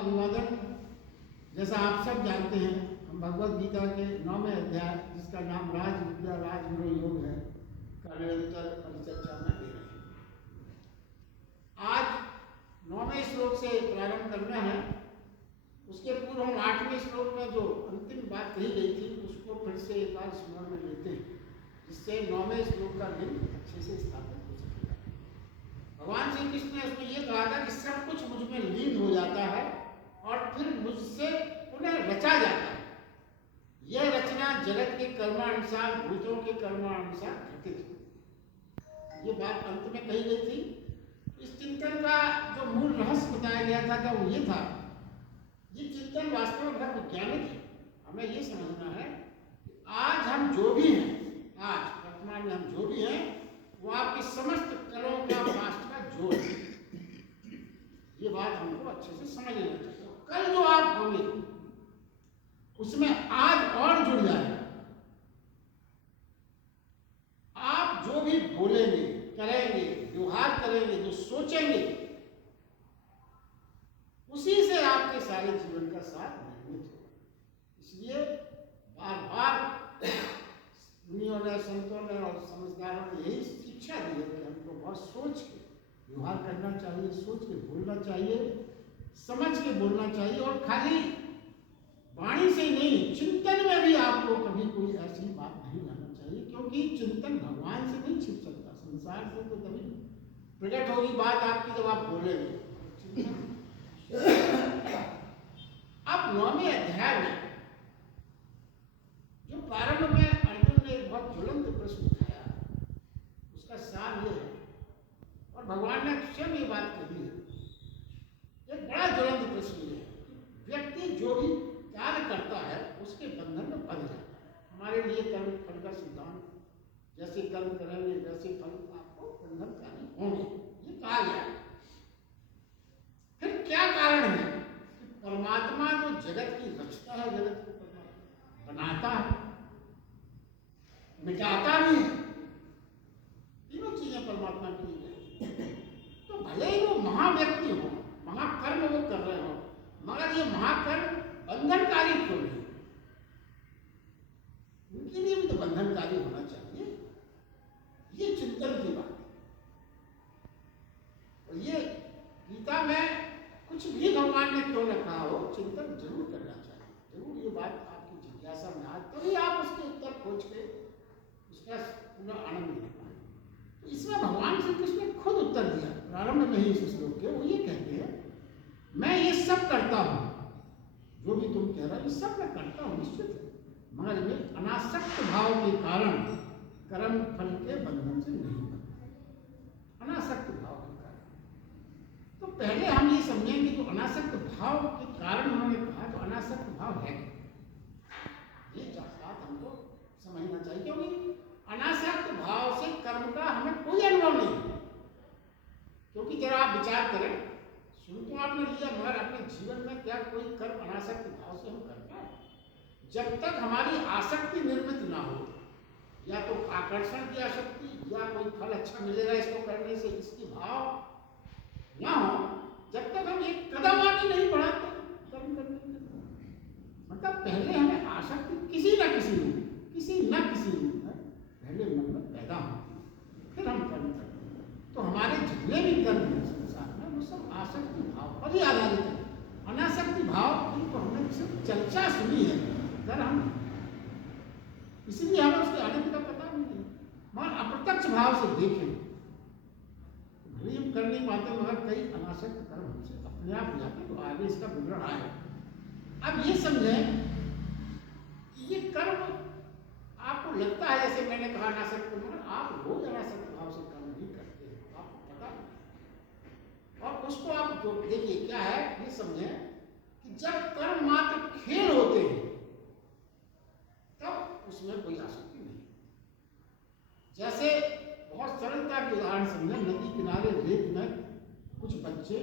अभिवादन। जैसा आप सब जानते हैं, हम भगवद गीता के 9वें अध्याय, जिसका नाम राज विद्या राजगुरु योग है, का निरंतर परिचर्चा में दे रहे हैं। आज 9वें श्लोक से प्रारंभ करना है। उसके पूर्व हम 8वें श्लोक में जो अंतिम बात कही गई थी उसको फिर से एक बार स्मरण में लेते हैं, जिससे 9वें श्लोक का दिन अच्छे से स्थापित हो सकेगा। भगवान श्री कृष्ण ने उसमें यह कहा था कि सब कुछ मुझ में लीन हो जाता है और फिर मुझसे पुनः रचा जाता है। यह रचना जगत के कर्मानुसार, भूतों के कर्मानुसार घटित है। ये बात अंत में कही गई थी। इस चिंतन का जो मूल रहस्य बताया गया था वो ये था, ये चिंतन वास्तव में बड़ा वैज्ञानिक है। हमें ये समझना है कि आज हम जो भी हैं, आज वर्तमान में हम जो भी हैं, वो आपके समस्त करों का पास्ट का जोड़ है। ये बात हमको अच्छे से समझ लेना चाहिए। कल जो आप होंगे उसमें आज और जुड़ जाएगा। आप जो भी बोलेंगे, करेंगे, व्यवहार करेंगे, जो सोचेंगे, उसी से आपके सारे जीवन का साथ निर्मित होगा। इसलिए बार बार मुनियों ने, संतों ने और समझदारों ने यही शिक्षा दी है कि हमको बहुत सोच के व्यवहार करना चाहिए, सोच के बोलना चाहिए, समझ के बोलना चाहिए। और खाली वाणी से नहीं, चिंतन में भी आपको कभी कोई ऐसी बात नहीं लाना चाहिए, क्योंकि चिंतन भगवान से नहीं छिप सकता। संसार से तो तभी प्रकट होगी बात आपकी जब आप बोलेंगे। अब 9वें अध्याय में जो प्रारंभ में अर्जुन ने एक बहुत ज्वलंत प्रश्न उठाया, उसका सार ये है, और भगवान ने स्वयं ये बात कही है। एक बड़ा ज्वलंत प्रश्न ये है, व्यक्ति जो भी कार्य करता है उसके बंधन में बंध जाता है। हमारे लिए कर्म फल का सिद्धांत, जैसे कर्म करेंगे वैसे फल आपको बंधनकारी होंगे, ये कहा गया। फिर क्या कारण है कि परमात्मा जो जगत की रचता है, जगत को परमात्मा बनाता है, मिटाता भी है, तीनों चीजें परमात्मा की है। तो भले ही वो महाव्यक्ति हो, महाकर्म वो कर रहे हो, मगर ये महाकर्म बंधनकारी क्यों नहीं? उनके लिए भी तो बंधनकारी होना चाहिए। ये चिंतन की बात है। और ये गीता में कुछ भी भगवान ने क्यों न कहा हो, चिंतन जरूर करना चाहिए। जरूर ये बात आपकी जिज्ञासा में आए, तभी आप उसके उत्तर खोज के उसका पूरा आनंद ले पाए। तो इसमें भगवान श्री कृष्ण ने खुद उत्तर दिया प्रारंभ में ही इस श्लोक के। वो ये कहते हैं, मैं ये सब करता हूँ, जो भी तुम कह रहे हो ये सब मैं करता हूँ निश्चित है, मगर ये अनासक्त भाव के कारण कर्म फल के बंधन से नहीं बनता। अनासक्त भाव के कारण। तो पहले हम ये समझेंगे जो अनासक्त भाव के कारण उन्होंने कहा, तो अनासक्त भाव है ये बात हमको समझना चाहिए, क्योंकि अनासक्त भाव से कर्म का हमें कोई अनुभव नहीं है। क्योंकि जरा आप विचार करें, शुरू तो आपने लिया, मगर अपने जीवन में क्या कोई कर्म अनासक्त भाव से हम करते हैं? जब तक हमारी आसक्ति निर्मित ना हो, या तो आकर्षण की आसक्ति, या कोई फल अच्छा मिलेगा इसको करने से, इसकी भाव ना हो, जब तक हम एक कदम आगे नहीं बढ़ाते कर्म करने के लिए। मतलब पहले हमें आसक्ति किसी न किसी रूप में पहले मन में पैदा होती है, फिर हम कर्म करते हैं। तो हमारे जितने भी कर्म हैं संसार में, वो सब आसक्ति भाव पर ही आधारित है। अनासक्ति भाव की तो हमने सिर्फ चर्चा सुनी है, अगर हम इसलिए हमें उसके आनंद का पता नहीं है। मगर अप्रत्यक्ष भाव से देखें, भले हम कर नहीं पाते, मगर कई अनासक्त कर्म हमसे अपने आप हो जाते, तो आगे इसका विवरण आए। अब ये समझें, ये कर्म आपको लगता है जैसे मैंने कहा अनासक्त, मगर आप रोज अनासक्त भाव से कर्म नहीं करते हैं, आपको पता नहीं। और उसको आप जो देखिए क्या है, ये समझें कि जब कर्म मात्र खेल होते हैं तब उसमें कोई आसक्ति नहीं। जैसे बहुत सरलता के उदाहरण समझें, नदी किनारे रेत में कुछ बच्चे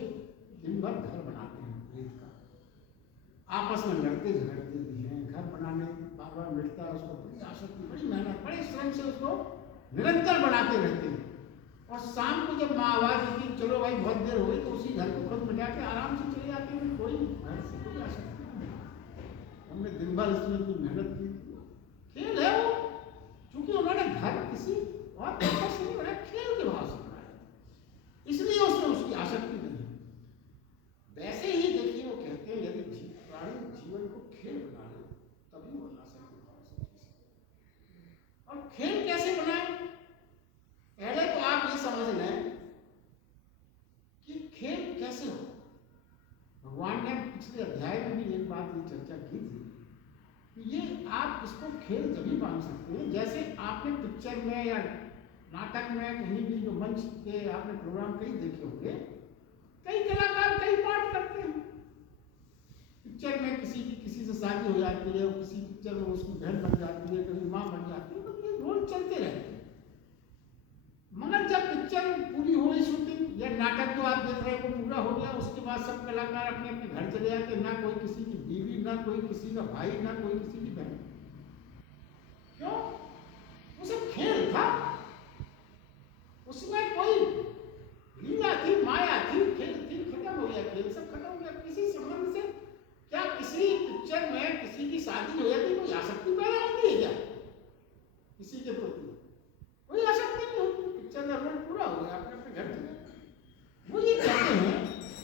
दिन भर घर बनाते हैं रेत का, आपस में लड़ते झगड़ते भी हैं, घर बनाने बार बार मिटता है, उसको बड़ी आसक्ति, बड़ी मेहनत, बड़े श्रम से उसको निरंतर बनाते रहते हैं। और शाम को जब माँ आवाज देती चलो भाई बहुत देर हो गई, तो उसी घर को खुद मिटा के आराम से चले जाते हैं, कोई घर पिछले अध्याय में भी एक बात ये चर्चा की थी कि ये आप इसको खेल तभी मान सकते हैं जैसे आपने पिक्चर में या नाटक में कहीं भी जो मंच के आपने प्रोग्राम कई देखे होंगे, कई कलाकार कई पार्ट करते हैं। पिक्चर में किसी से शादी हो जाती है, किसी पिक्चर में उसकी बहन बन जाती है, कभी माँ बन जाती है, तो ये रोल चलते रहते हैं। मगर जब पिक्चर पूरी हो गई शूटिंग या नाटक जो आप देख रहे हैं वो पूरा हो गया, उसके बाद सब कलाकार अपने अपने घर चले जाते, ना कोई किसी की बीवी, ना कोई किसी का भाई, ना कोई किसी की बहन। क्यों? वो सब खेल था, उसमें कोई लीला थी, माया थी, खेल थी, खत्म हो गया, खेल सब खत्म हो गया। किसी संबंध से क्या किसी पिक्चर में किसी की शादी हो जाती, कोई आसक्ति पैदा होती है क्या किसी के प्रति? कोई आसक्ति नहीं होती। पिक्चर का रोल पूरा हो गया, अपने अपने घर चले। वो ये कहते हैं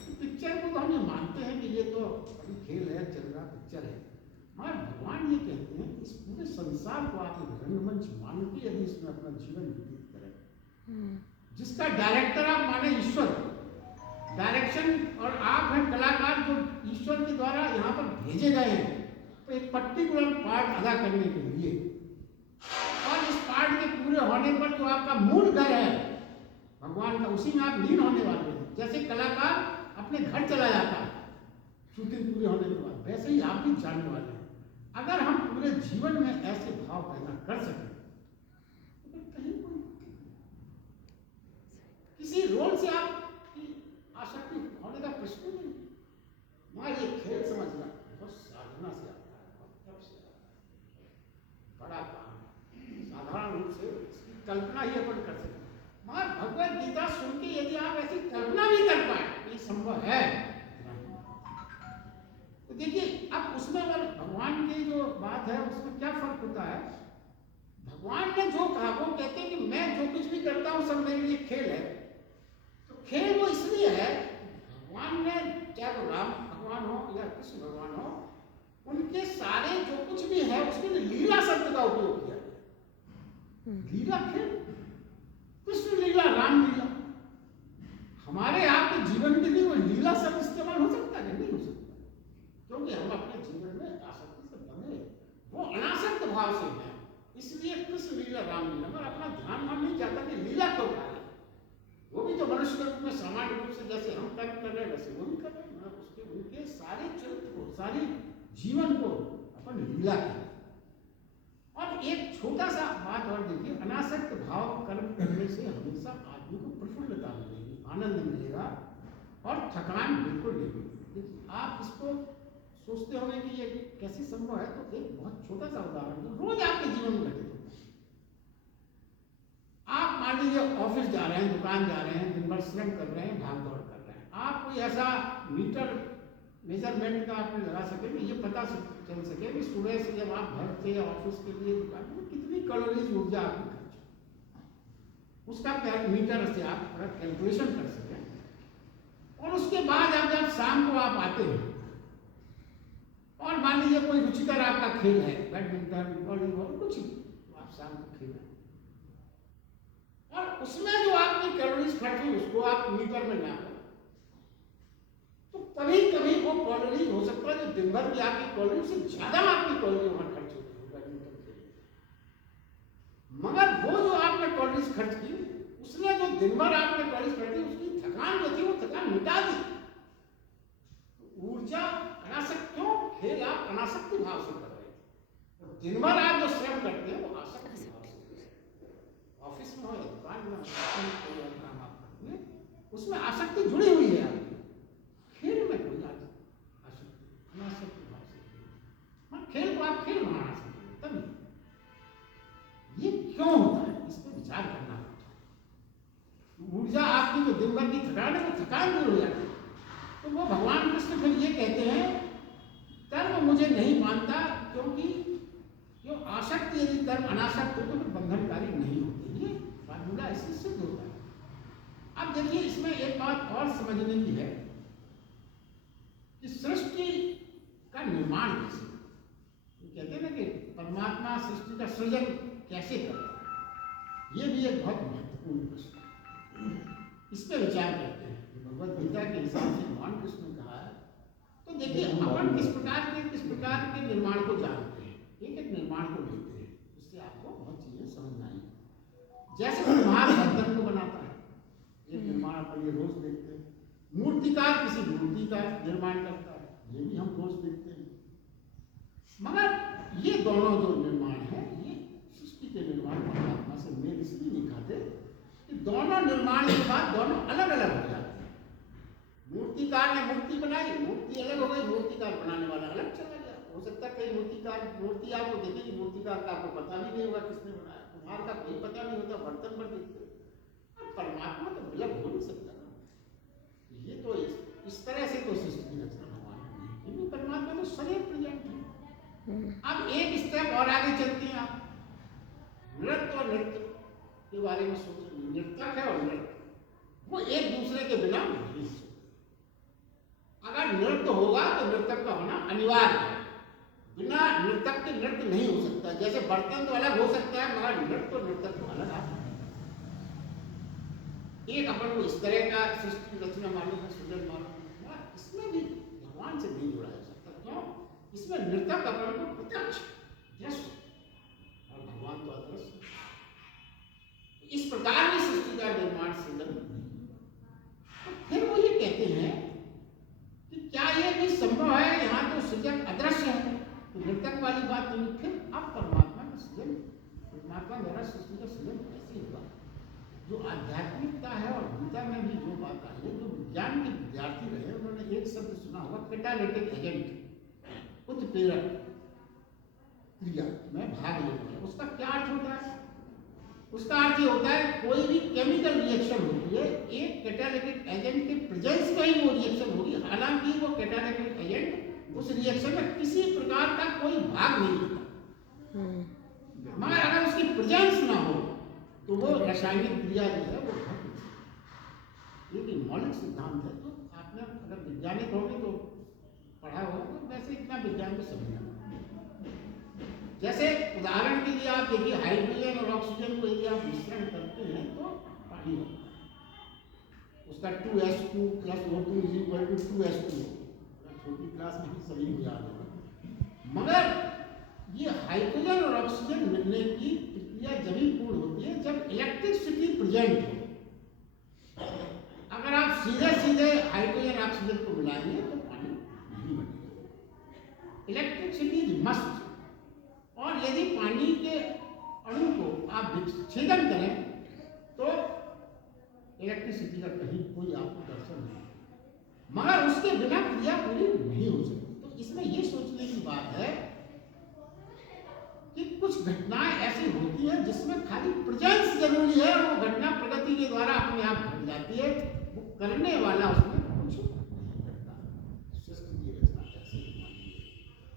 कि पिक्चर को तो हम ये मानते हैं कि ये तो अभी खेल है, चल रहा पिक्चर है, मगर भगवान ये कहते हैं इस पूरे संसार को आप एक रंगमंच मान के यदि इसमें अपना जीवन व्यतीत करें, जिसका डायरेक्टर आप माने ईश्वर, डायरेक्शन और आप हैं कलाकार जो ईश्वर के द्वारा यहाँ पर भेजे गए हैं तो एक पर्टिकुलर पार्ट अदा करने के लिए, और इस पार्ट के पूरे होने पर जो आपका मूल घर है भगवान का, उसी में आप लीन होने वाले हैं। जैसे कलाकार अपने घर चला जाता है शूटिंग पूरी होने के बाद, वैसे ही आप भी जाने वाले हैं। अगर हम पूरे जीवन में ऐसे भाव पैदा कर सकें तो कहीं कोई किसी रोल से आपकी आसक्ति होने का प्रश्न नहीं। मैं ये खेल समझना बहुत साधना से आता है, बहुत तप से आता है, बड़ा काम है। साधारण रूप से इसकी कल्पना ही अपन कर सकते हैं, मगर भगवत गीता सुन के यदि आप ऐसी कल्पना भी कर पाए ये संभव है, तो देखिए अब उसमें अगर भगवान की जो बात है उसमें क्या फर्क होता है। भगवान ने जो कहा वो कहते हैं कि मैं जो कुछ भी करता हूँ सब मेरे लिए खेल है। तो खेल वो इसलिए है, भगवान ने चाहे वो राम भगवान हो या कृष्ण भगवान हो, उनके सारे जो कुछ भी है उसके लिए लीला शब्द का उपयोग किया गया। लीला खेल, कृष्ण लीला, राम लीला। हमारे आपके जीवन के लिए वो लीला शब्द इस्तेमाल हो सकता है? नहीं हो सकता, क्योंकि हम अपने जीवन में आसक्ति से बंधे, वो अनासक्त भाव से हैं। इसलिए कृष्ण लीला, राम लीला, मगर अपना ध्यान हम नहीं चाहता कि लीला क्यों कर रहे हैं। वो भी तो मनुष्य के रूप में सामान्य रूप से जैसे हम कर्म कर रहे हैं वैसे वो भी कर रहे हैं। उसके उनके सारे चरित्र को, सारे जीवन को अपन लीला करें। और एक छोटा सा बात और देखिए, अनासक्त भाव कर्म करने से हमेशा आदमी को प्रफुल्लता मिलेगी, आनंद मिलेगा और थकान बिल्कुल नहीं मिलेगी। देखिए आप इसको सोचते होंगे कि ये कैसे संभव है, तो एक बहुत छोटा सा उदाहरण रोज आपके जीवन में घटित होता है। आप मान लीजिए ऑफिस जा रहे हैं, दुकान जा रहे हैं, दिन भर श्रम कर रहे हैं, भाग दौड़ कर रहे हैं। आप कोई ऐसा मीटर मेजरमेंट का आपने लगा सके कि ये पता चल सके कि सुबह से जब आप घर से ऑफिस के लिए दुकान में कितनी कैलोरीज ऊर्जा आपकी खर्च, उसका मीटर से आप थोड़ा कैलकुलेशन कर सकें। और उसके बाद जब शाम को आप आते हैं और मान लीजिए कोई रुचिकर आपका खेल है, बैडमिंटन, वॉलीबॉल, कुछ भी, तो आप शाम को खेल रहे हैं और उसमें जो आपकी कैलोरीज खर्च हुई उसको आप मीटर में नापें, तो कभी कभी वो कैलोरीज हो सकता है जो दिन भर की आपकी कैलोरी से ज्यादा आपकी कैलोरी वहां खर्च होती है बैडमिंटन के लिए। मगर वो जो आपने कैलोरीज खर्च की, उसने जो दिन भर आपने कैलोरीज खर्च की, उसकी थकान जो थी वो थकान मिटा दी। ऊर्जा अनासक्त, क्यों? खेल आप अनासक्ति भाव से कर रहे हैं। दिन भर आप जो श्रम करते हैं वो आसक्ति भाव से, ऑफिस में हो या दुकान में कोई काम आप करते हैं उसमें आसक्ति जुड़ी हुई है आपकी। खेल में कोई आसक्ति अनासक्ति भाव से, खेल को आप खेल बना सकते हैं। तभी ये क्यों होता है इस पर विचार करना होता है। ऊर्जा आपकी जो दिन भर की थकान है वो थकान दूर हो जाती है। तो वो भगवान कृष्ण फिर ये कहते हैं कर्म मुझे नहीं मानता, क्योंकि जो आसक्ति यदि कर्म अनासक्त हो तो फिर बंधनकारी नहीं होते। ये फार्मूला इससे सिद्ध होता है। अब देखिए इसमें एक बात और समझने की है कि सृष्टि का निर्माण कैसे, कहते हैं ना कि परमात्मा सृष्टि का सृजन कैसे करता है, ये भी एक बहुत महत्वपूर्ण प्रश्न है। इस पर विचार करते हैं। भगवद गीता के हिसाब से भगवान कृष्ण ने कहा है, तो देखिए देखिए अपन किस प्रकार के निर्माण को जानते हैं, एक एक निर्माण को लेते हैं, उससे आपको बहुत चीजें समझ में आई। जैसे कुम्हार बर्तन को बनाता है, एक निर्माण अपन ये रोज देखते हैं। मूर्तिकार किसी मूर्ति का निर्माण करता है, ये भी हम रोज देखते हैं। मगर ये दोनों जो निर्माण है, ये सृष्टि के निर्माण परमात्मा से मेल इसलिए नहीं खाते कि दोनों निर्माण के बाद दोनों अलग अलग हो जाते हैं। मूर्तिकार ने मूर्ति बनाई, मूर्ति अलग हो गई, मूर्तिकार बनाने वाला अलग चला गया। हो सकता है कई मूर्ति आपको देखेगी, मूर्तिकार का आपको पता भी नहीं होगा किसने बनाया, कुम्हार का कोई पता नहीं होता, बर्तन पर देखते। और परमात्मा तो अलग हो नहीं सकता ना। ये तो इस तरह से तो सृष्टि की रचना भगवान ने नहीं, क्योंकि परमात्मा तो सदैव प्रेजेंट है। अब एक स्टेप और आगे चलते हैं आप, नृत्य और नृत्य के बारे में सोचें। नर्तक है और नृत्य, वो एक दूसरे के बिना नहीं हो सकते। अगर नृत्य होगा तो नर्तक का होना अनिवार्य है, बिना नर्तक के नृत्य नहीं हो सकता। जैसे बर्तन तो अलग हो सकता है, मगर नृत्य और नर्तक तो अलग आता है। एक अपन को इस तरह का सृष्टि रचना मालूम है, सृजन मालूम है, इसमें भी भगवान से नहीं जुड़ा जा सकता। क्यों? इसमें नृतक अपन को प्रत्यक्ष दृश्य और भगवान तो अदृश्य। इस प्रकार की सृष्टि का निर्माण सृजन तो फिर वो ये कहते हैं कि क्या ये भी संभव है, यहाँ तो सृजन अदृश्य है, तो नृतक वाली बात नहीं। फिर अब परमात्मा का सृजन, परमात्मा द्वारा सृष्टि का सृजन कैसे होगा? जो आध्यात्मिकता है और गीता में भी जो बात आई है, जो विज्ञान के विद्यार्थी रहे उन्होंने एक शब्द सुना होगा, कैटालिटिक एजेंट, उत्प्रेरक क्रिया में भाग लेना है। उसका क्या अर्थ होता है? उसका अर्थ ये होता है कोई भी केमिकल रिएक्शन होती है, एक कैटालिटिक एजेंट के प्रेजेंस में ही वो रिएक्शन होगी, हालांकि वो कैटालिटिक एजेंट उस रिएक्शन में किसी प्रकार का कोई भाग नहीं लेता। मगर अगर उसकी प्रेजेंस ना हो तो वो रासायनिक क्रिया जो है वो घट नहीं। ये भी मौलिक सिद्धांत है। तो आपने अगर वैज्ञानिक होंगे तो पढ़ा होगा, तो वैसे इतना विज्ञान में समझना। जैसे उदाहरण के लिए आप देखिए, हाइड्रोजन और ऑक्सीजन को यदि आप मिश्रण करते हैं तो पानी होता है। उसका 2s2 + O2 = 2s2। छोटी क्लास में ही सभी को याद होगा। मगर ये हाइड्रोजन और ऑक्सीजन मिलने की प्रक्रिया जब ही पूर्ण होती है जब इलेक्ट्रिसिटी प्रेजेंट हो। अगर आप सीधे सीधे हाइड्रोजन ऑक्सीजन को मिलाएंगे तो पानी नहीं बनेगा। Electricity is must. और यदि पानी के अणु को आप विच्छेदन करें तो इलेक्ट्रिसिटी का कहीं कोई आपको दर्शन नहीं, मगर उसके बिना क्रिया पूरी नहीं हो सकती। तो इसमें यह सोचने की बात है कि कुछ घटनाएं ऐसी होती हैं जिसमें खाली प्रेजेंस जरूरी है, और वो घटना प्रगति के द्वारा अपने आप घट जाती है, वो करने वाला उसमें कुछ नहीं करता। सृष्टि की रचना ऐसे ही मानी है।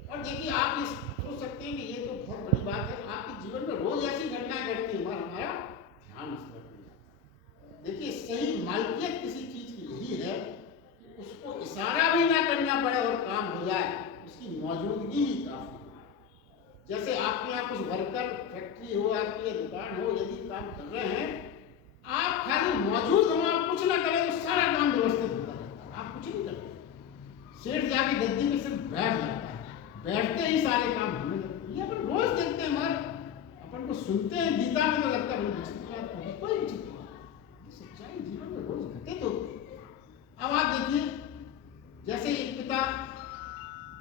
और देखिए, आप इस सोच सकते हैं कि ये तो बहुत बड़ी बात है, आपके जीवन में रोज ऐसी घटनाएं घटती हैं, हमारा ध्यान उस पर नहीं जाता। देखिए, सही मालकियत किसी चीज की यही है कि उसको इशारा भी ना करना पड़े और काम हो जाए, उसकी मौजूदगी ही काफी। जैसे आपके यहाँ कुछ वर्कर, फैक्ट्री हो आपकी, दुकान हो, यदि काम कर रहे हैं, आप खाली मौजूद हो, आप कुछ ना करें तो सारा काम व्यवस्थित होता रहता है। आप कुछ नहीं करते, सेठ जाके गद्दी में सिर्फ बैठ जाता है, बैठते ही सारे काम होने लगते हैं। ये अपन रोज देखते हैं, मगर अपन को सुनते हैं गीता में तो लगता है विचित्र बात है, कोई विचित्र बात, सच्चाई जीवन में रोज घटित होती है। अब आप देखिए, जैसे एक पिता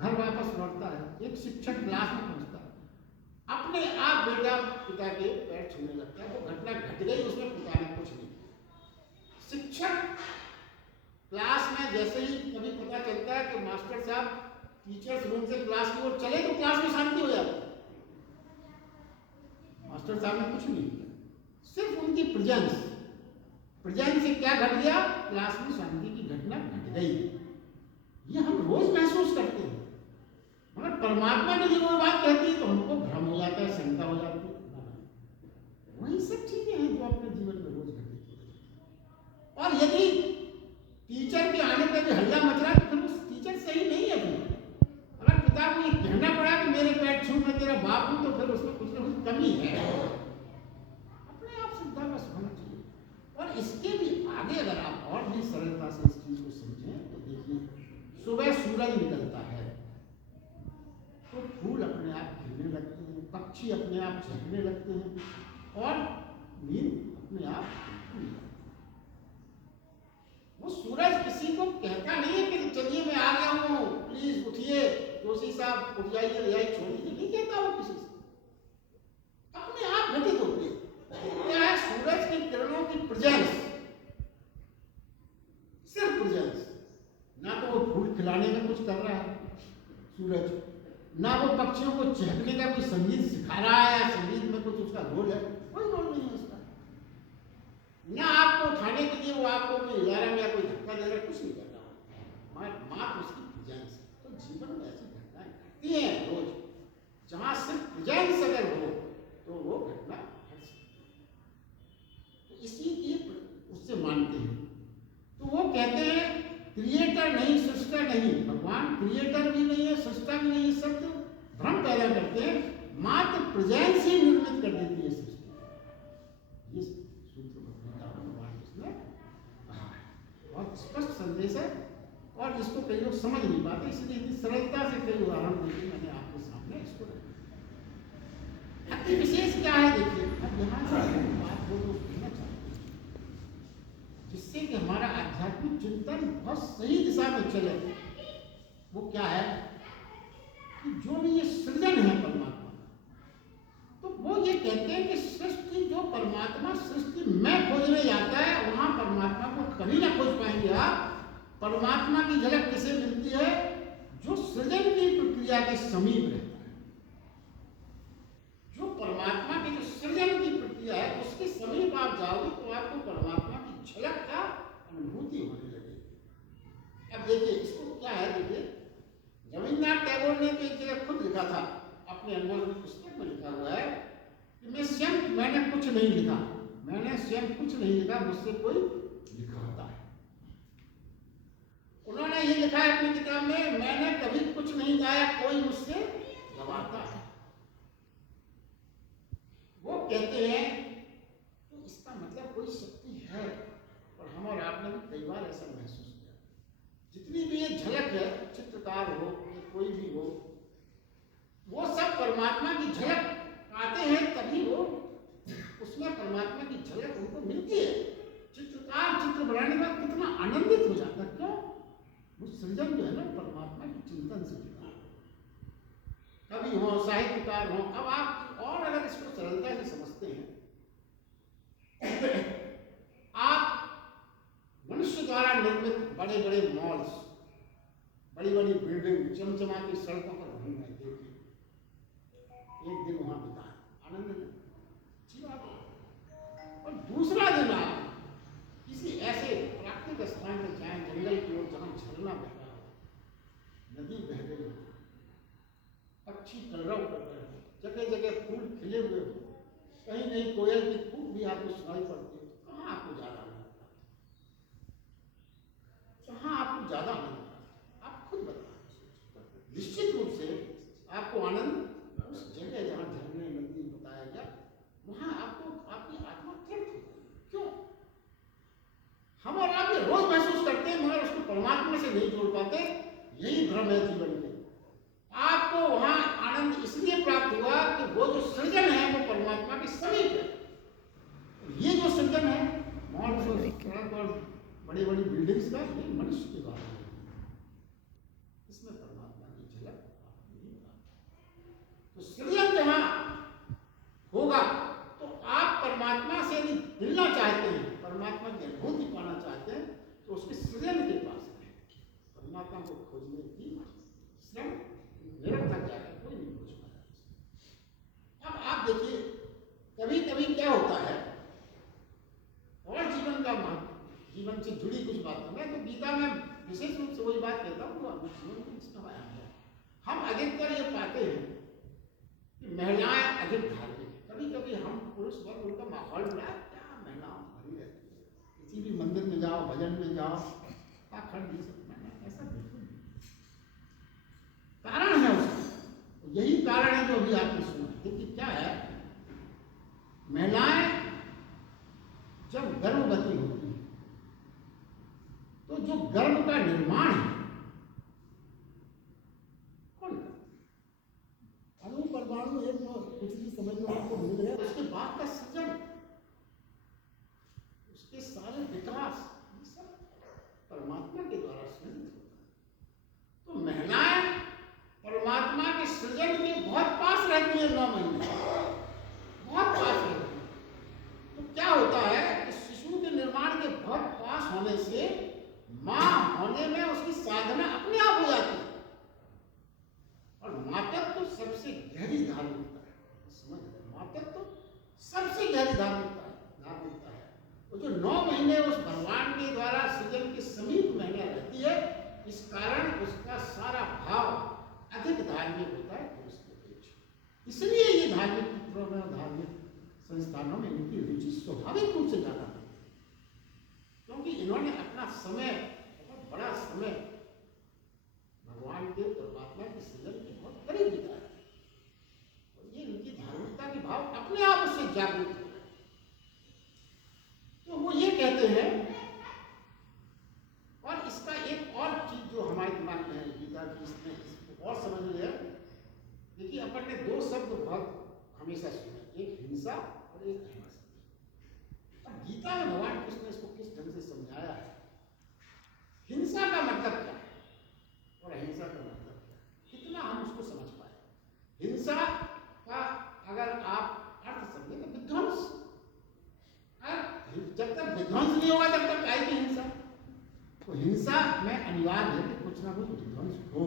घर वापस लौटता है, एक शिक्षक क्लास में पहुंचता है, अपने आप बेटा पिता के पैर छूने लगता है, वो घटना घट गई, उसमें पिता ने कुछ नहीं किया। शिक्षक क्लास में जैसे ही कभी पता चलता है कि मास्टर साहब टीचर्स रूम से क्लास की ओर चले तो क्लास में शांति हो जाती है। मास्टर साहब ने कुछ नहीं किया, सिर्फ उनकी प्रेजेंस से क्या घट गया, क्लास में शांति की घटना घट गई। ये हम रोज महसूस करते हैं, मगर परमात्मा ने जब वो बात कहती है तो हमको भ्रम हो जाता है, शंका हो जाती है। वही सब चीजें हैं जो अपने जीवन में रोज घटित होती हैं। और यदि टीचर के आने पर भी हल्ला मच रहा है तो फिर उस टीचर सही नहीं है। अगर पिता को ये कहना पड़ा कि मेरे पैर छू, मैं तेरा बाप हूं, तो फिर उसमें कुछ ना कुछ कमी है। अपने आप श्रद्धा बस होना चाहिए। और इसके भी आगे अगर आप और भी सरलता से इस चीज को समझें तो देखिए, सुबह सूरज निकलता है तो फूल अपने आप खिलने लगते हैं, पक्षी अपने आप चहकने लगते हैं और नींद अपने आप खुलने लगती है। वो सूरज किसी को कहता नहीं है कि चलिए मैं आ गया हूँ, प्लीज उठिए, जोशी साहब उठ जाइए, रजाई छोड़िए, नहीं कहता वो किसी से, अपने आप घटित होती है। क्या है? सूरज की किरणों की प्रेजेंस, सिर्फ प्रेजेंस। ना तो वो फूल खिलाने में कुछ कर रहा है सूरज, ना वो पक्षियों को चहकने का कोई संगीत सिखा रहा है या संगीत में कुछ उसका रोल है, कोई रोल नहीं है उसका। ना आपको उठाने के लिए वो आपको कोई हिला रहा है या कोई धक्का दे रहा है, कुछ नहीं कर रहा है, मात्र उसकी प्रेजेंस। तो जीवन में ऐसी घटनाएं घटती हैं रोज, जहां सिर्फ प्रेजेंस अगर हो तो वो घटना घट सकती है। तो इसी की उससे मानते हैं। तो वो कहते हैं क्रिएटर नहीं, सृष्टा नहीं, भगवान क्रिएटर भी नहीं है, सृष्टा भी नहीं है, सब तो भ्रम पैदा करते हैं, मात्र प्रेजेंस ही निर्मित कर देती है सृष्टि। ये सूत्र भगवान कृष्ण कहा है, बहुत स्पष्ट संदेश है और इसको कई लोग समझ नहीं पाते, इसलिए इतनी सरलता से कई उदाहरण देकर मैंने आपके सामने इसको रखा। अति विशेष क्या है देखिए, अब यहाँ बात हो तो कहना चाहते जिससे कि हमारा आध्यात्मिक चिंतन बहुत सही दिशा में चले। वो क्या है कि जो भी ये सृजन है परमात्मा, तो वो ये कहते हैं कि सृष्टि, जो परमात्मा सृष्टि में खोजने जाता है वहां परमात्मा को कभी ना खोज पाएंगे आप। परमात्मा की झलक किसे मिलती है? जो सृजन की प्रक्रिया के समीप रहता है, जो परमात्मा की जो सृजन की प्रक्रिया है उसके समीप आप जाओगे तो आपको परमात्मा की झलक का अनुभूति होने लगेगी। अब देखिए इसको क्या है, देखिए रविन्द्रनाथ टैगोर ने तो एक जगह खुद लिखा था, अपने अनुभव की पुस्तक में लिखा हुआ है कि मैंने कुछ नहीं लिखा, मैंने स्वयं कुछ नहीं लिखा, मुझसे कोई लिखवाता है। उन्होंने ये लिखा है अपनी किताब में, मैंने कभी कुछ नहीं गाया, कोई मुझसे गवाता है। वो कहते हैं तो इसका मतलब कोई शक्ति है, और हम और आपने भी कई बार ऐसा महसूस किया। जितनी भी ये झलक है, चित्रकार हो या कोई भी हो, वो सब परमात्मा की झलक पाते हैं, तभी वो उसमें परमात्मा की झलक उनको मिलती है। चित्रकार चित्र बनाने का कितना आनंदित हो जाता है, क्यों? वो सृजन जो है ना परमात्मा के चिंतन से जुड़ा है। कवि हो, साहित्यकार हो, अब आप और अगर इसको सरलता से समझते हैं, आप मनुष्य द्वारा निर्मित बड़े बड़े मॉल्स, बड़ी बड़ी बिल्डिंग, चमचमाती सड़कों पर घूम रहे, देखिए एक दिन वहां बिताएं, आनंद में, अच्छी बात है। और दूसरा दिन आप किसी ऐसे प्राकृतिक स्थान पर जाएं, जंगल की ओर, जहां झरना बह रहा हो, नदी बह रही हो, पक्षी कलरव कर रहे हो, जगह जगह फूल खिले हुए हो, कहीं कहीं कोयल की कूक भी आपको सुनाई पड़ती है, तो कहाँ आपको ज्यादा आनंद आता है? कहाँ आपको ज्यादा आनंद आता है? आप खुद बताएं। निश्चित रूप से आपको आनंद उस जगह जहाँ झरने नदी बताया गया, वहां आपको आपकी आत्मा तृप्त होती है। क्यों? हम और आप ये रोज महसूस करते हैं, मगर उसको परमात्मा से नहीं जोड़ पाते। यही भ्रम है जीवन में। आपको वहां आनंद इसलिए प्राप्त हुआ कि वो जो सृजन है वो परमात्मा के समीप है। ये जो सृजन है मॉल्स और बड़ी बड़ी बिल्डिंग्स का, ये मनुष्य के द्वारा है, इसमें परमात्मा की झलक नहीं प्राप्त। तो सृजन जहां होगा तो आप परमात्मा से यदि मिलना चाहते हैं, परमात्मा की अनुभूति पाना चाहते हैं, तो उसके सृजन के पास है। परमात्मा को खोजने की श्रम निरर्थक जाकर कोई नहीं खोज पाया। अब आप देखिए कभी कभी क्या होता है, और जीवन का महत्व, जीवन से जुड़ी कुछ बातें, मैं तो गीता में विशेष रूप से वही बात कहता हूँ जो अपने जीवन में इसमें आया है। हम अधिकतर ये पाते हैं कि महिलाएं अधिक धार्मिक, कभी कभी हम पुरुष वर्ग उनका माहौल बड़ा क्या महिलाओं भरी रहती है, किसी भी मंदिर में जाओ, भजन में जाओ, खड़ नहीं सकता, ऐसा बिल्कुल नहीं। कारण है उसका, यही कारण है जो अभी आपने सुना। देखिए क्या है, महिलाएं जब गर्भवती होती है तो जो गर्भ का निर्माण है कुछ भी समझने आपको मिल रहा है, उसके बाद का सृजन, उसके सारे विकास, ये सब परमात्मा के द्वारा सृजित होता है। तो महिलाएं परमात्मा के सृजन के बहुत पास रहती है, 9 महीने बहुत पास रहती है। तो क्या होता है कि शिशु के निर्माण के बहुत पास होने से मां होने में उसकी साधना अपने आप हो जाती है। और मातृत्व तो सबसे गहरी धार्मिकता है, समझ रहे, मातृत्व तो सबसे गहरी धार्मिकता है। वो जो 9 महीने उस भगवान के द्वारा सृजन के समीप महिला रहती है, इस कारण उसका सारा भाव अधिक धार्मिक होता है पुरुष के अपेक्षा। इसलिए ये धार्मिक चित्रों में, धार्मिक संस्थानों में इनकी रुचि स्वाभाविक रूप से ज्यादा है, क्योंकि इन्होंने अपना समय, बहुत बड़ा समय भगवान के परमात्मा के सृजन के बहुत करीब बिताया है। और ये इनकी धार्मिकता के भाव अपने आप उससे जागृत हो रहे हैं। तो वो ये कहते हैं, और इसका एक और चीज जो हमारे दिमाग में है गीता की, इसको और समझ लिया। देखिए, अपन ने 2 शब्द बहुत हमेशा सुने, एक हिंसा और एक अहिंसा। अब गीता में भगवान कृष्ण ने इसको किस ढंग से समझाया है, हिंसा का मतलब क्या है और अहिंसा का मतलब क्या है, कितना हम उसको समझ पाए। हिंसा का अगर आप अर्थ समझे तो विध्वंस, जब तक विध्वंस नहीं होगा तब तक आएगी हिंसा। तो हिंसा में अनिवार्य है कि कुछ ना कुछ विध्वंस हो।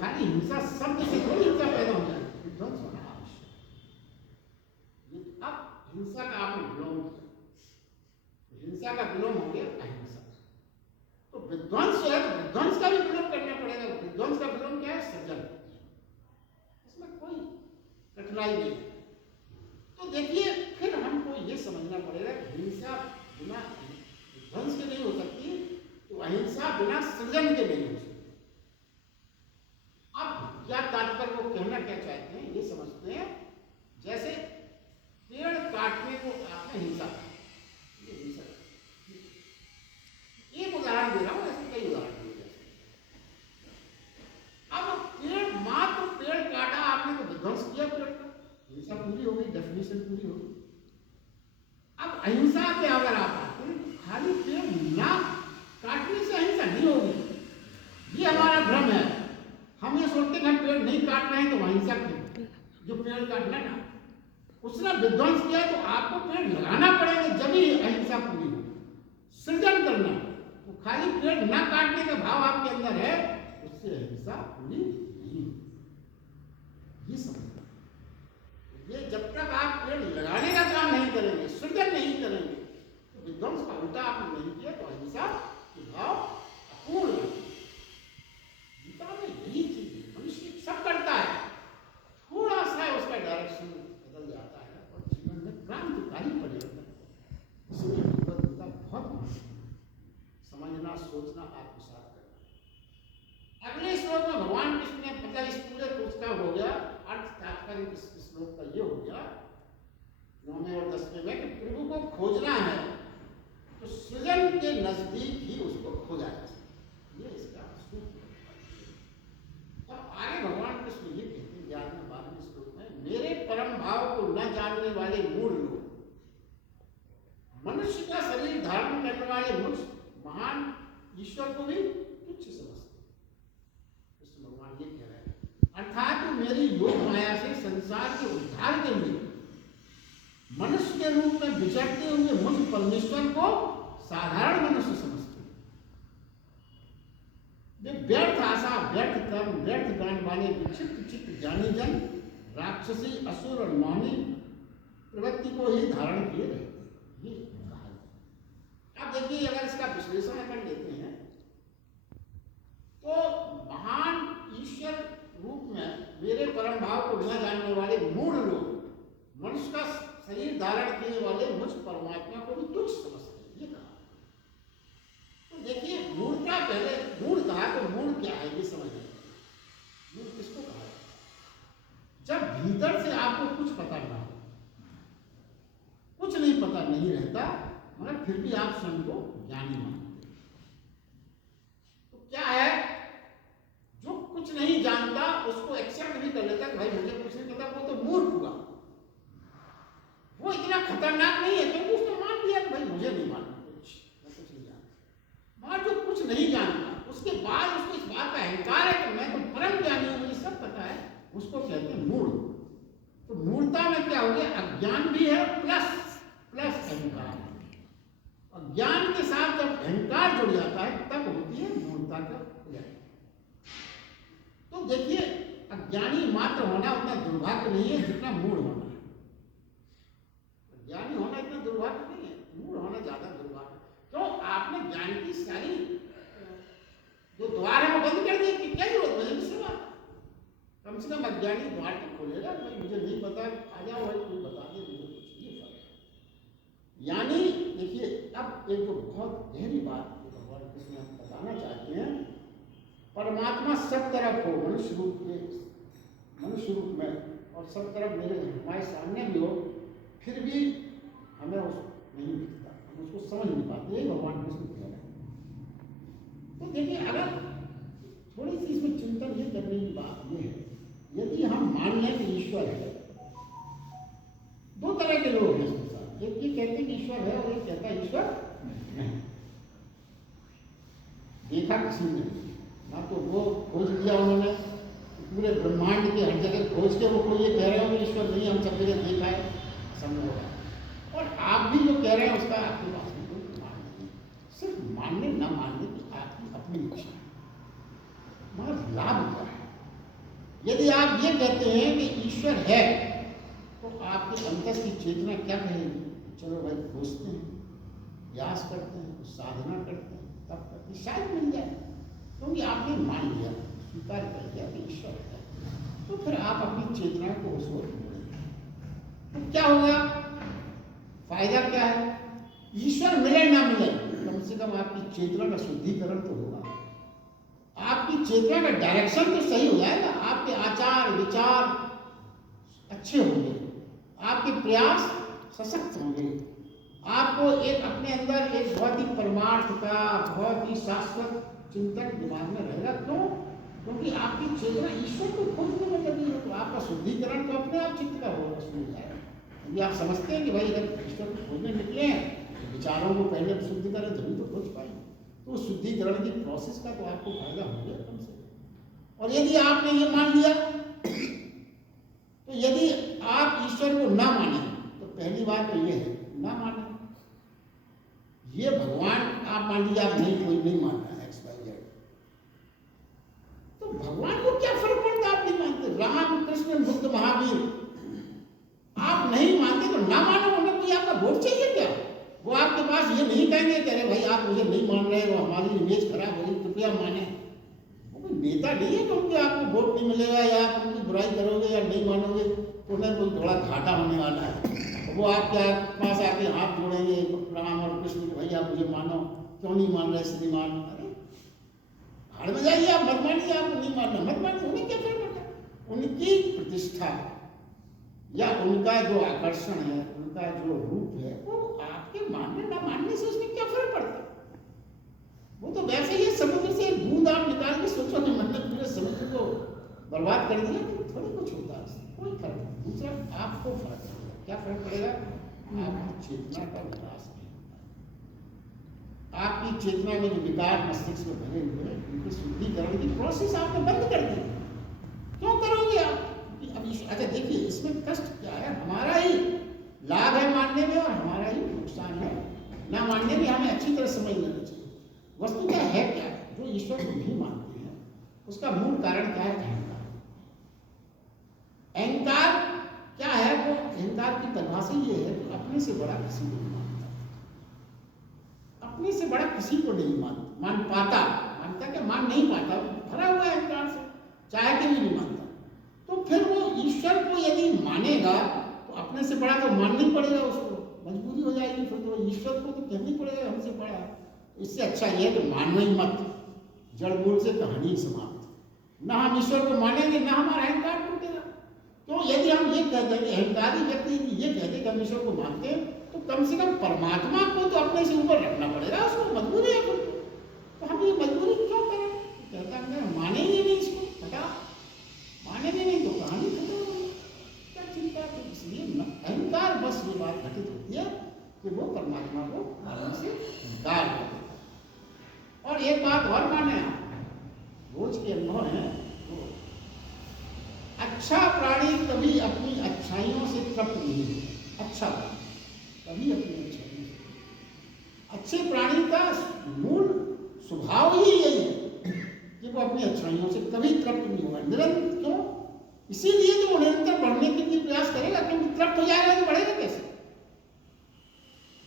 खाली हिंसा शब्द से थोड़ी हिंसा पैदा हो जाएगी, विध्वंस होना आवश्यक है। अब हिंसा का आपने विलोम किया, हिंसा का विलोम हो गया अहिंसा। तो विध्वंस है, तो विध्वंस का भी विलोम करना पड़ेगा। विध्वंस का विलोम क्या है, सृजन। इसमें कोई कठिनाई नहीं। तो देखिए, फिर हमको ये समझना पड़ेगा कि हिंसा बिना विध्वंस के नहीं हो सकती, तो अहिंसा बिना सृजन के नहीं हो सकती। अब क्या तात्पर्य, वो कहना क्या चाहते हैं, ये समझते हैं। जैसे पेड़ काटने को आपने हिंसा, ये हिंसा। एक उदाहरण दे रहा हूं, ऐसे कई उदाहरण दिए जा सकते हैं। अब पेड़, मात्र पेड़ काटा आपने तो विध्वंस किया पेड़ का, हिंसा पूरी हो गई, डेफिनेशन पूरी हो गई। अब अहिंसा पे अगर आप आते हैं, खाली पेड़ ना काटने से अहिंसा नहीं होगी। ये हमारा भ्रम है। हम ये सोचते हैं पेड़ नहीं काट रहे हैं तो अहिंसा क्यों, जो पेड़ काटना ना, उसने विध्वंस किया तो आपको पेड़ लगाना पड़ेगा, जब ही अहिंसा पूरी होगी। सृजन करना, तो खाली पेड़ ना काटने का भाव आपके अंदर है, उससे अहिंसा पूरी नहीं होगी। ये समझना, ये जब तक आप पेड़ लगाने का काम नहीं करेंगे, सृजन नहीं करेंगे, तो विध्वंस का उल्टा आपने नहीं किया तो अहिंसा के भाव अपूर्ण है। गीता में यही चीज है, मनुष्य सब करता है, थोड़ा सा उसका डायरेक्शन बदल जाता है और जीवन में क्रांतिकारी परिवर्तन। इसलिए भगवद गीता बहुत समझना, सोचना, आत्मसात करना। अगले श्लोक में भगवान कृष्ण ने, मतलब इस पूरे कोर्स का हो गया अर्थ, तात्पर्य इस श्लोक का ये हो गया 9वें और 10वें में कि प्रभु को खोजना है तो सृजन के नजदीक ही उसको खोजा जा सकता, ये इसका सूत्र है। अब आगे भगवान कृष्ण ये कहते हैं 11वें 12वें श्लोक में, मेरे परम भाव को न जानने वाले मूढ़ लोग, मनुष्य का शरीर धारण करने वाले मुझ महान ईश्वर को भी तुच्छ समझते। कृष्ण भगवान ये कह रहे हैं, अर्थात मेरी योग माया से संसार के उद्धार के लिए मनुष्य के रूप में विचरते हुए मुझ परमेश्वर को साधारण मनुष्य समझते हैं। वे व्यर्थ आशा, व्यर्थ कर्म, व्यर्थ ज्ञान वाले विक्षिप्त चित्त ज्ञानी जन राक्षसी, असुर और मोहनी प्रवृत्ति को ही धारण किए रहते हैं। ये कहा है। अब देखिए, अगर इसका विश्लेषण कर लेते हैं तो महान ईश्वर रूप में मेरे परम भाव को न जानने वाले मूढ़ लोग मनुष्य का शरीर धारण किए वाले मुझ परमात्मा को भी तुच्छ समझते हैं, ये कहा। तो देखिए, मूढ़ता, पहले मूढ़ कहा तो मूढ़ क्या है ये समझिए। मूढ़ किसको कहा है? जब भीतर से आपको कुछ पता ना हो, कुछ नहीं पता नहीं रहता, मगर फिर भी आप स्वयं को ज्ञानी मानते। तो क्या है, जो कुछ नहीं जानता उसको एक्सेप्ट भी कर लेता कि भाई मुझे कुछ नहीं पता, वो तो मूर्ख मूढ़ता में क्या हो गया, अज्ञान भी है प्लस प्लस अहंकार। और ज्ञान के साथ जब अहंकार जुड़ जाता है तब होती है मूढ़ता का उदय। तो देखिए, अज्ञानी मात्र होना उतना दुर्भाग्य नहीं है जितना मूढ़ होना है। ज्ञानी होना इतना दुर्भाग्य नहीं है, मूढ़ होना ज्यादा दुर्भाग्य। तो आपने ज्ञान की सारी जो द्वार है वो बंद कर दिए कि क्या जरूरत मुझे किससे बात। कम से कम अज्ञानी द्वार तो खोलेगा, भाई मुझे नहीं पता, आ जाओ भाई कोई बता दे मुझे कुछ, ये फर्क है। यानी देखिए, अब एक तो बहुत गहरी बात भगवान कृष्ण बताना चाहते हैं, परमात्मा सब तरफ हो, मनुष्य रूप में, और सब तरफ मेरे हमारे सामने भी हो, फिर भी हमें उस नहीं दिखता, हम उसको समझ नहीं पाते। यही भगवान कृष्ण कह रहे हैं। तो देखिए, अगर थोड़ी सी इसमें चिंतन ये करने की बात ये है, यदि हम मान लें कि ईश्वर है, दो तरह के लोग हैं इसके साथ, एक ये कहते हैं कि ईश्वर है और एक कहता है ईश्वर नहीं। देखा किसी ने ना, तो वो खोज लिया उन्होंने पूरे ब्रह्मांड के हर जगह खोज के, वो कोई ये कह रहे हो कि ईश्वर नहीं, हम सब जगह देखा है, संभव है। और आप भी जो कह रहे हैं उसका आपके पास में कोई प्रमाण नहीं, सिर्फ मानने न मानने की आपकी अपनी इच्छा है, मगर लाभ क्या है। यदि आप ये कहते हैं कि ईश्वर है, तो आपके अंतर की चेतना क्या कहेगी, चलो भाई खोजते हैं, प्रयास करते हैं, साधना करते हैं, तब करके शायद मिल जाए। क्योंकि आपने मान लिया, स्वीकार कर लिया कि ईश्वर है, तो फिर आप अपनी चेतना को उस ओर मोड़ेंगे, तो क्या होगा, फायदा क्या है। ईश्वर मिले ना मिले, कम से कम आपकी चेतना का शुद्धिकरण तो होगा, आपकी चेतना का डायरेक्शन तो सही हो जाएगा, आपके आचार विचार अच्छे होंगे, आपके प्रयास सशक्त होंगे, आपको एक अपने अंदर एक बहुत ही परमार्थ का, बहुत ही शाश्वत चिंतन दिमाग में रहेगा। क्यों? क्योंकि आपकी चेतना ईश्वर को खोजने में लगी है, तो आपका शुद्धिकरण तो अपने आप चित्त का होगा, शुरू हो जाएगा। यदि आप समझते हैं कि भाई अगर ईश्वर को खोजने निकले हैं तो विचारों को पहले शुद्ध करें तभी तो खोज पाएंगे, तो शुद्धिकरण की प्रोसेस का तो आपको फायदा हो गया कम से कम। और यदि आपने ये मान लिया, तो यदि आप ईश्वर को ना माने, तो पहली बात तो ये है ना माने, ये भगवान आप मान लीजिए, आप नहीं, कोई नहीं मान रहा है XYZ, तो भगवान को क्या फर्क पड़ता, आप नहीं मानते। राम कृष्ण बुद्ध महावीर आप नहीं मानते तो ना मानो, उन्हें कोई आपका वोट चाहिए क्या। वो आपके पास ये नहीं कहेंगे कि अरे भाई आप मुझे नहीं मान रहे हो, हमारी इमेज खराब हो रही, कृपया माने। वो कोई नेता नहीं है क्योंकि आपको वोट नहीं मिलेगा या आप उनकी बुराई करोगे या नहीं मानोगे तो उन्हें कोई थोड़ा घाटा होने वाला है। वो आपके पास आके हाथ जोड़ेंगे राम और कृष्ण को, भाई आप मुझे मानो, क्यों नहीं मान रहे श्रीमान, अरे हार में जाइए, आप मत मानिए, आप नहीं मानना मत मानिए, उन्हें क्या फर्क पड़ता है। उनकी प्रतिष्ठा या उनका जो आकर्षण है, उनका जो रूप है, वो आपके मानने ना मानने से उसमें क्या फर्क पड़ता है। वो तो वैसे ही समुद्र से एक बूंद आप निकाल के सोचो कि मतलब पूरे समुद्र को बर्बाद कर दिया, तो थोड़ी कुछ होता है, कोई फर्क नहीं। दूसरा आपको फर्क पड़ेगा, क्या फर्क पड़ेगा, आपकी चेतना का विकास नहीं होगा, आपकी चेतना में जो विकार मस्तिष्क में भरे हुए हैं उनके शुद्धिकरण की प्रोसेस आपने बंद कर दी। क्यों करोगे आप? अच्छा देखिए, इसमें कष्ट क्या है, हमारा ही लाभ है मानने में और हमारा ही नुकसान है ना मानने में। हमें अच्छी तरह समझ लेना चाहिए वस्तु क्या है, क्या है। जो ईश्वर को नहीं मानते हैं उसका मूल कारण क्या है, अहंकार। अहंकार क्या है, वो अहंकार की परिभाषा ये है कि अपने से बड़ा किसी को नहीं मानता, अपने से बड़ा किसी को नहीं मान पाता, मानता क्या, मान नहीं पाता, भरा हुआ है अहंकार से, चाहे कि भी नहीं मानता। तो फिर वो ईश्वर को यदि मानेगा तो अपने से बड़ा तो मानना ही पड़ेगा, उसको मजबूरी हो जाएगी, फिर तो ईश्वर को तो कहना ही पड़ेगा हमसे बड़ा। इससे अच्छा यह है कि मानो ही मत, जड़ मूल से कहानी समाप्त। ना हम ईश्वर को मानेंगे ना हमारा अहंकार टूटेगा। तो यदि हम ये कहते हैं, अहंकारी व्यक्ति ये कहते कि हम ईश्वर को मानते हैं, तो कम से कम परमात्मा को तो अपने से ऊपर रखना पड़ेगा, उसको मजबूरी है। तो हम ये मजबूरी क्यों करें, कहता है मानेंगे नहीं, इसको हटा मानेंगे नहीं तो कहानी खत्म हो गई, क्या चिंता है। इसलिए अहंकार बस ये बात घटित होती है कि वो परमात्मा को मानने से इनकार कर देता है। और एक बात और माने, रोज के अनुभव है, अच्छा प्राणी कभी अपनी अच्छाइयों से तृप्त नहीं होता। अच्छा कभी अपनी अच्छाइयों से, अच्छे प्राणी का मूल स्वभाव ही यही है कि वो अपनी अच्छाइयों से कभी तृप्त नहीं होगा। निरंतर क्यों? इसीलिए तो वो निरंतर बढ़ने के लिए प्रयास करेगा, क्योंकि तृप्त हो जाएगा तो बढ़ेगा कैसे?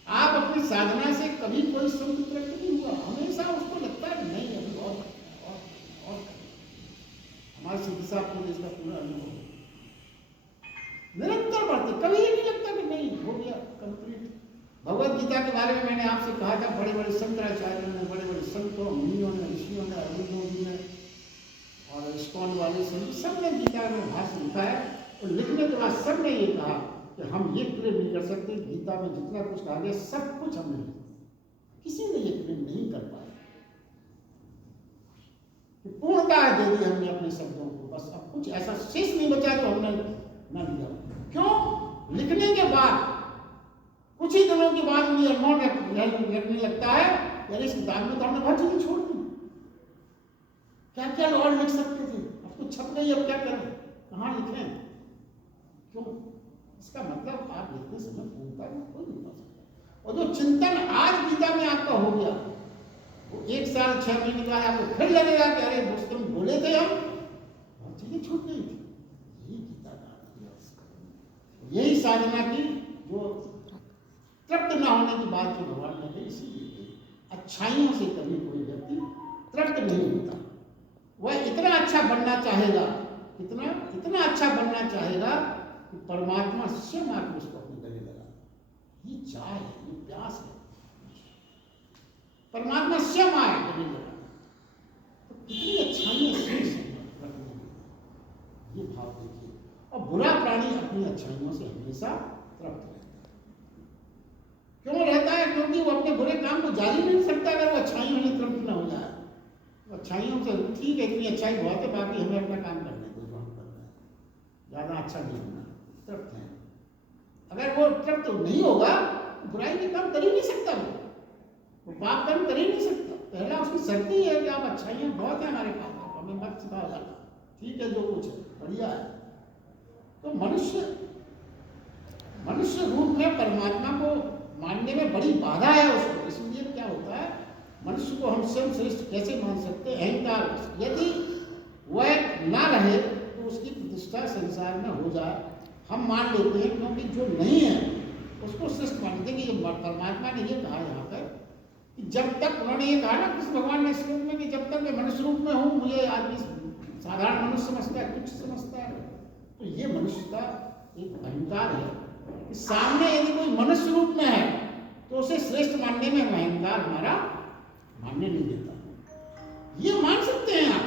आप अपनी साधना से कभी कोई सुख तृप्त नहीं हुआ, हमेशा उसको लगता है नहीं अभी और हमारे सिद्धि साहब को इसका पूरा अनुभव निरंतर बढ़ते, कभी ये नहीं लगता कि नहीं हो गया कंप्लीट। भगवत गीता के बारे में मैंने आपसे कहा था, बड़े बड़े शंकराचार्यों ने, बड़े बड़े संतों, मुनियों ने, ऋषियों ने, अरविंदों जी ने और इस्कॉन वाले संत, सब ने गीता में भाष्य लिखा है। और लिखने के बाद सब ने ये कहा कि हम ये क्लेम नहीं कर सकते गीता में जितना कुछ कहा गया सब कुछ हमने लिखा, किसी ने ये क्लेम नहीं कर पाया कि पूर्णता दे दी हमने अपने शब्दों को, बस अब कुछ ऐसा शेष नहीं बचा जो हमने न लिया। क्यों? लिखने के बाद कुछ ही दिनों के बाद मुझे अनुभव लगने लगता है यार इस किताब में तो हमने बहुत चीजें छोड़ दी, क्या क्या और लिख सकते थे, अब तो छप गई, अब क्या करें, कहाँ लिखें? क्यों? इसका मतलब आप लिखते समय पूर्णता में कोई नहीं पा सकता। और जो चिंतन आज गीता में आपका हो गया, वो 1 साल 6 महीने के बाद आपको फिर लगेगा कि अरे दोस्तों बोले थे हम, बहुत चीजें छूट गई थी। यही गीता का यही साधना की जो तृप्त न होने की बात जो भगवान ने कही, इसीलिए अच्छाइयों से कभी कोई व्यक्ति तृप्त नहीं होता। वह इतना अच्छा बनना चाहेगा, इतना अच्छा बनना चाहेगा कि परमात्मा स्वयं आकर उसको अपने गले लगा। ये चाह है, ये प्यास है, परमात्मा स्वयं आए गले लगा, तो कितनी अच्छाइयां शेष रखने में, ये भाव देखिए। और बुरा प्राणी अपनी अच्छाइयों से हमेशा तृप्त रहता है। क्यों रहता है? क्योंकि वो अपने बुरे काम को जारी नहीं सकता अगर वो अच्छाइयों में तृप्त न हो जाए। अच्छाइयों से ठीक है, इतनी अच्छाई बहुत है, बाकी हमें अपना काम करने दो जो हम कर रहे हैं, ज्यादा अच्छा नहीं होना, तृप्त है। अगर वो तृप्त नहीं होगा तो बुराई के काम कर ही नहीं सकता, वो पाप कर्म कर ही नहीं सकता। पहला उसकी शर्त ही है कि आप अच्छाइयाँ बहुत है हमारे पास, हमें मत सिखाओ जाना, ठीक है जो कुछ है बढ़िया है। तो मनुष्य रूप में परमात्मा को मानने में बड़ी बाधा है उसको। इसलिए क्या होता है, मनुष्य को हम स्वयं श्रेष्ठ कैसे मान सकते हैं? अहंकार यदि वह ना रहे तो उसकी प्रतिष्ठा संसार में हो जाए, हम मान लेते हैं, क्योंकि जो नहीं है उसको श्रेष्ठ मानते हैं। कि परमात्मा ने ये कहा यहाँ पर कि जब तक, उन्होंने ये कहा ना कृष्ण भगवान ने श्लोक में, कि जब तक मैं मनुष्य रूप में हूँ मुझे आदमी साधारण मनुष्य समझता है, तुच्छ समझता है। तो ये मनुष्य का एक अहंकार है कि सामने यदि कोई मनुष्य रूप में है तो उसे श्रेष्ठ मानने में अहंकार हमारा मानने नहीं देता। ये मान सकते हैं आप,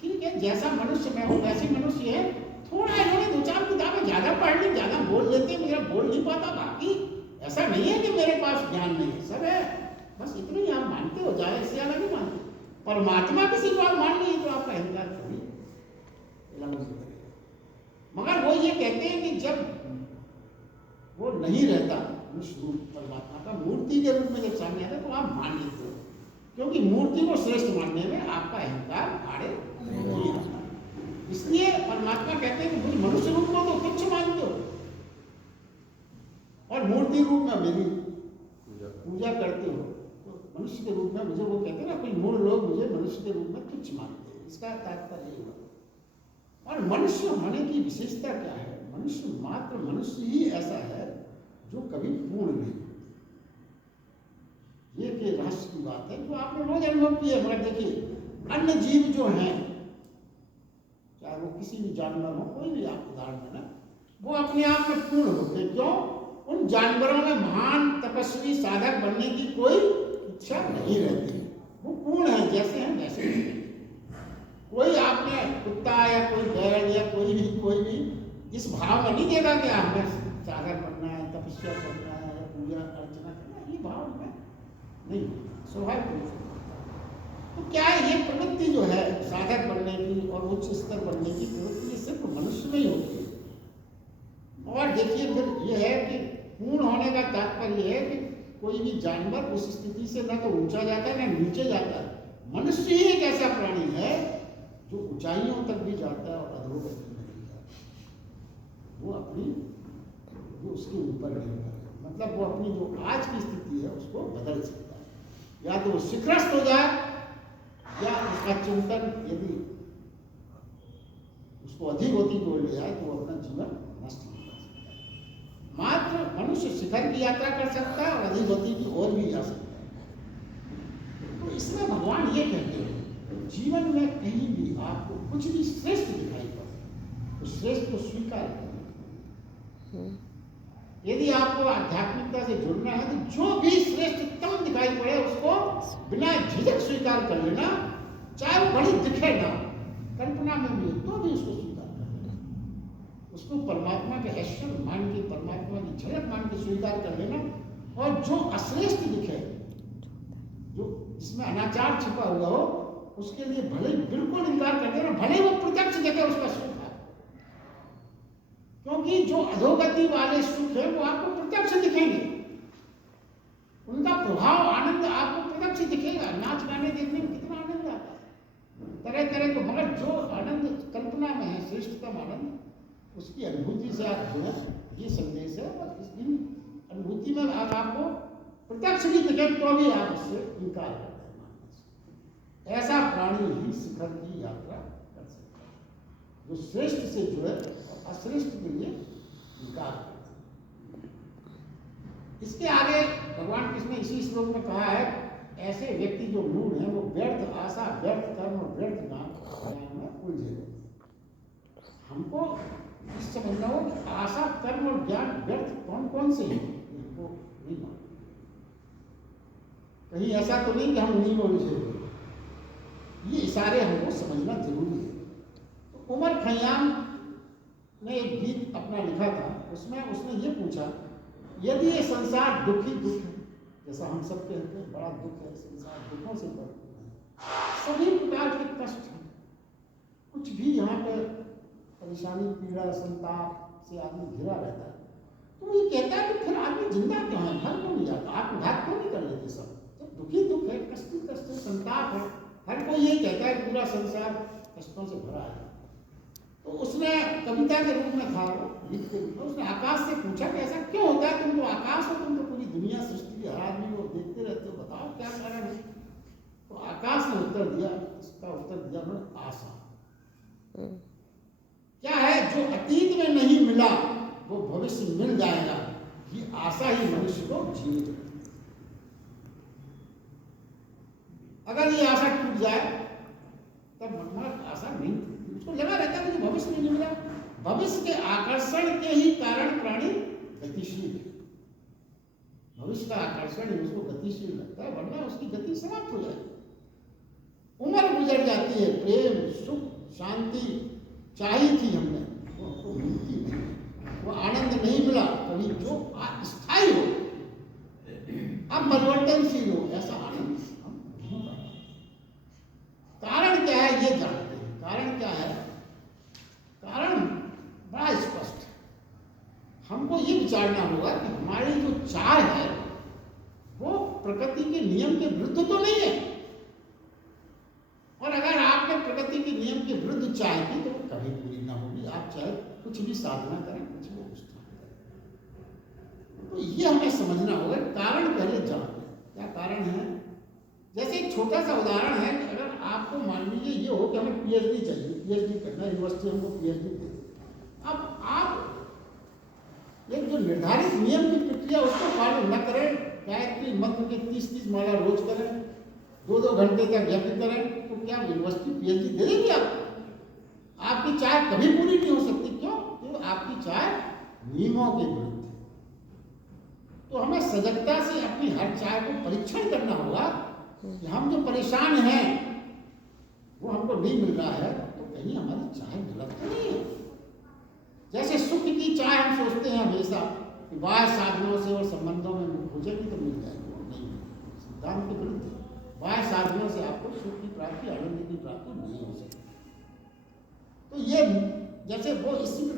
ठीक है जैसा मनुष्य मैं हूँ वैसे मनुष्य है, थोड़ा इन्होंने 2-4 किताबें ज्यादा पढ़ ली, ज्यादा बोल लेते हैं, मेरा बोल नहीं पाता, बाकी ऐसा नहीं है कि मेरे पास ज्ञान नहीं है, सब है, बस इतने ही आप मानते हो, ज्यादा इससे ज्यादा नहीं मानते। परमात्मा किसी को आप मान लीजिए तो आपका अहंकार थोड़ी मगर वो ये कहते हैं कि जब वो नहीं रहता मनुष्य रूप परमात्मा का, मूर्ति के रूप में जब सामने आता तो आप मान लेते हो, क्योंकि मूर्ति को श्रेष्ठ मानने में आपका अहंकार आड़े नहीं आता। इसलिए परमात्मा कहते हैं कि मुझे मनुष्य रूप में तो तुच्छ मानते हो और मूर्ति रूप में मेरी पूजा करते हो, तो मनुष्य के रूप में मुझे, वो कहते हैं ना कोई मूल लोग मुझे मनुष्य के रूप में तुच्छ मानते हैं, इसका तात्पर्य ये हुआ। और मनुष्य होने की विशेषता क्या है? मनुष्य मात्र मनुष्य ही ऐसा है जो कभी पूर्ण नहीं होता। ये रहस्य की बात है जो आपने रोज अनुभव की है। मगर देखिए अन्य जीव जो हैं, चाहे वो किसी भी जानवर हो, कोई भी आप उदाहरण देना, वो अपने आप में पूर्ण होते हैं। क्यों? उन जानवरों में महान तपस्वी साधक बनने की कोई इच्छा नहीं रहती, वो पूर्ण है, जैसे हैं वैसे हैं। कोई आपने कुत्ता या कोई बैल या कोई भी इस भाव में नहीं देगा कि हमें साधक बनना है, तपस्या करना है, पूजा अर्चना करना है, ये भाव में नहीं, स्वाभाविक रूप से। तो क्या है, ये प्रवृत्ति जो है साधक बनने की और उच्च स्तर बनने की प्रवृत्ति, ये सिर्फ मनुष्य में ही होती है। और देखिए फिर ये है कि पूर्ण होने का तात्पर्य है कि कोई भी जानवर उस स्थिति से ना तो ऊंचा जाता है ना नीचे जाता है। मनुष्य ही एक ऐसा प्राणी है जो ऊंचाइयों तक भी जाता है और अधोगति में नहीं जाता। वो अपनी वो उसके ऊपर निर्भर है। मतलब वो अपनी जो आज की स्थिति है उसको बदल सकता है, या तो वो शिखरस्थ हो जाए या उसका चिंतन यदि उसको अधिक होती को ले जाए तो वो अपना जीवन नष्ट नहीं कर सकता है। मात्र मनुष्य शिखर की यात्रा कर सकता है और अधिक होती की ओर भी जा सकता है। तो इसमें भगवान ये कहते हैं जीवन में कहीं भी आपको कुछ भी श्रेष्ठ दिखाई पड़े तो श्रेष्ठ को स्वीकार करें। यदि आपको आध्यात्मिकता से जुड़ना है तो जो भी श्रेष्ठतम दिखाई पड़े उसको बिना झिझक स्वीकार कर लेना, चाहे वो बड़ी दिखे ना, कल्पना में भी हो तो भी उसको स्वीकार कर लेना, उसको परमात्मा के ऐश्वर्य मान के, परमात्मा की झलक मान के स्वीकार कर लेना। और जो अश्रेष्ठ दिखे, जो जिसमें अनाचार छिपा हुआ हो, उसके लिए भले बिल्कुल इनकार कर देना, भले वो प्रत्यक्ष देखे उसका सुख है। क्योंकि जो अधोगति वाले सुख है वो आपको प्रत्यक्ष दिखेंगे, उनका प्रभाव आनंद आपको प्रत्यक्ष दिखेगा। नाच गाने देखने में कितना आनंद आता है, तरह तरह को, मगर जो आनंद कल्पना में है, श्रेष्ठतम आनंद, उसकी अनुभूति से आप जुड़े, ये संदेश है। और इस अनुभूति में आपको प्रत्यक्ष भी दिखे तो भी आप उससे इनकार करते हैं। ऐसा प्राणी ही शिखर की यात्रा कर सकता है, जो श्रेष्ठ से जुड़े और अश्रेष्ठ के लिए इनकार करते हैं। इसके आगे भगवान कृष्ण ने इसी श्लोक में कहा है, ऐसे व्यक्ति जो मूढ़ हैं वो व्यर्थ आशा, व्यर्थ कर्म और व्यर्थ ज्ञान में उलझे रहते। हमको इस समझना हो कि आशा, कर्म और ज्ञान व्यर्थ कौन कौन से हैं, इनको नहीं मालूम। कहीं ऐसा तो नहीं कि हम उन्हीं में उलझे हुए, ये इशारे हमको समझना जरूरी है। तो उमर खयाम ने एक गीत अपना लिखा था, उसमें उसने ये पूछा, यदि ये संसार दुखी दुख है, जैसा हम सब कहते हैं बड़ा दुख है, संसार दुखों से भरपूर है, सभी प्रकार के कष्ट हैं, कुछ भी यहाँ पे परेशानी, पीड़ा, संताप से आदमी घिरा रहता है, तो ये कहता है कि फिर आदमी जिंदा क्यों है, घर क्यों नहीं जाता, आत्मघात क्यों नहीं कर लेते सब, जब दुखी दुख है, कष्ट कष्ट है, संताप है, हर कोई ये कहता है पूरा संसार कष्टों से भरा है। तो उसने कविता के रूप में था, गीत के रूप में उसने आकाश से पूछा कि ऐसा क्यों होता है, तुम तो आकाश हो, तुम तो पूरी दुनिया सृष्टि की हर आदमी को देखते रहते हो, बताओ क्या कारण है। तो आकाश ने उत्तर दिया, इसका उत्तर दिया मैंने, आशा। क्या है जो अतीत में नहीं मिला वो भविष्य मिल जाएगा, ये आशा ही मनुष्य को जीवित रखती है। अगर ये आशा टूट जाए तब मन आशा नहीं, उसको लगा रहता है कि भविष्य नहीं मिला। भविष्य के आकर्षण के ही कारण प्राणी गतिशील है, भविष्य का आकर्षण ही उसको गतिशील लगता है, वरना उसकी गति समाप्त हो जाएगी। उम्र गुजर जाती है, प्रेम सुख शांति चाहिए थी हमने, वो हमको मिलती नहीं, वो आनंद नहीं मिला कभी जो स्थायी हो, अब परिवर्तनशील हो, ऐसा आनंद हम नहीं पा रहे। कारण क्या है ये जानते हैं, कारण क्या है, कारण बड़ा स्पष्ट है। हमको ये विचारना होगा कि हमारी जो चाह है वो प्रकृति के नियम के विरुद्ध तो नहीं है, और अगर आपने प्रकृति के नियम के विरुद्ध चाह की तो वो कभी पूरी ना होगी, आप चाहे कुछ भी साधना करें, कुछ भी अनुष्ठान करें। तो ये हमें समझना होगा, कारण पहले जान लें क्या कारण है। जैसे एक छोटा सा उदाहरण है, अगर आपको मान लीजिए ये हो कि हमें पीएचडी चाहिए, पीएचडी करना, यूनिवर्सिटी हमको पीएचडी दे, अब आप एक जो निर्धारित नियम की प्रक्रिया उसको फॉलो न करें, गायत्री मंत्र के 30-30 माला रोज करें, 2-2 घंटे तक यज्ञ करें, तो क्या यूनिवर्सिटी पीएचडी दे देगी आपको? आपकी चाह कभी पूरी नहीं हो सकती। क्यों? क्योंकि आपकी चाह नियमों के विरुद्ध है। तो हमें सजगता से अपनी हर चाह को परीक्षण करना होगा कि हम जो परेशान हैं वो हमको नहीं मिल रहा है, तो कहीं हमारी चाह गलत तो नहीं है। जैसे सुख की चाह हम सोचते हैं हमेशा कि बाह्य साधनों से और संबंधों में हो जाएगी तो मिल जाएगी, वो नहीं, सिद्धांत के विरुद्ध है। बाह्य साधनों से आपको सुख की प्राप्ति, आनंद की प्राप्ति नहीं हो सकती। तो ये जैसे वो इसी